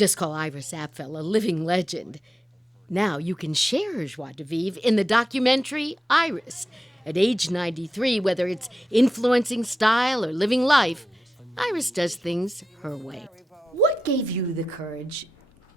Just call Iris Apfel a living legend. Now you can share her joie de vivre in the documentary Iris. At age 93, whether it's influencing style or living life, Iris does things her way. What gave you the courage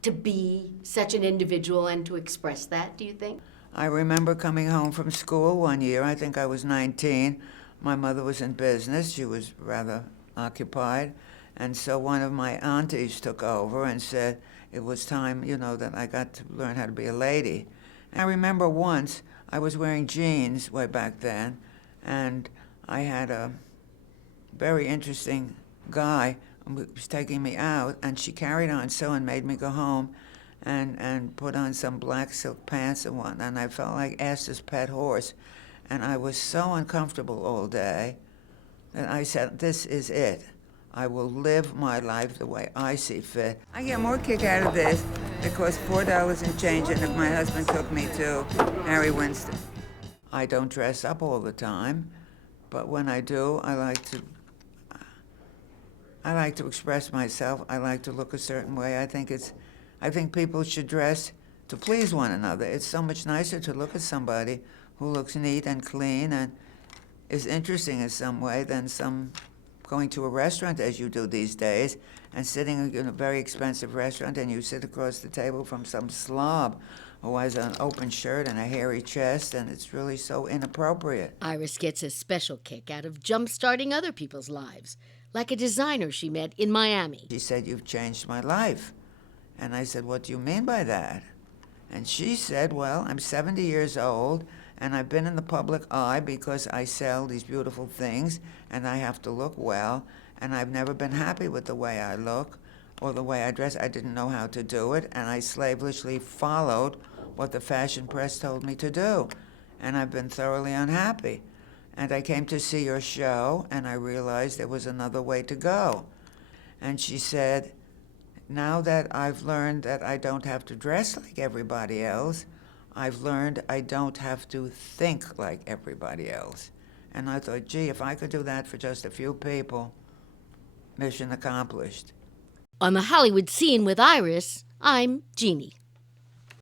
to be such an individual and to express that, do you think? I remember coming home from school one year. I think I was 19. My mother was in business. She was rather occupied. And so one of my aunties took over and said it was time, that I got to learn how to be a lady. And I remember once I was wearing jeans way back then, and I had a very interesting guy who was taking me out, and she carried on so and made me go home and put on some black silk pants and whatnot, and I felt like Esther's pet horse. And I was so uncomfortable all day that I said, this is it. I will live my life the way I see fit. I get more kick out of this. It cost $4 and change, and if my husband took me to Harry Winston. I don't dress up all the time, but when I do, I like to express myself. I like to look a certain way. I think people should dress to please one another. It's so much nicer to look at somebody who looks neat and clean and is interesting in some way than some going to a restaurant as you do these days and sitting in a very expensive restaurant and you sit across the table from some slob who has an open shirt and a hairy chest, and it's really so inappropriate. Iris gets a special kick out of jump-starting other people's lives, like a designer she met in Miami. She said, "You've changed my life." And I said, "What do you mean by that?" And she said, "Well, I'm 70 years old, and I've been in the public eye because I sell these beautiful things, and I have to look well, and I've never been happy with the way I look or the way I dress. I didn't know how to do it, and I slavishly followed what the fashion press told me to do, and I've been thoroughly unhappy. And I came to see your show, and I realized there was another way to go." And she said, "Now that I've learned that I don't have to dress like everybody else, I've learned I don't have to think like everybody else." And I thought, gee, if I could do that for just a few people, mission accomplished. On the Hollywood Scene with Iris, I'm Jeannie.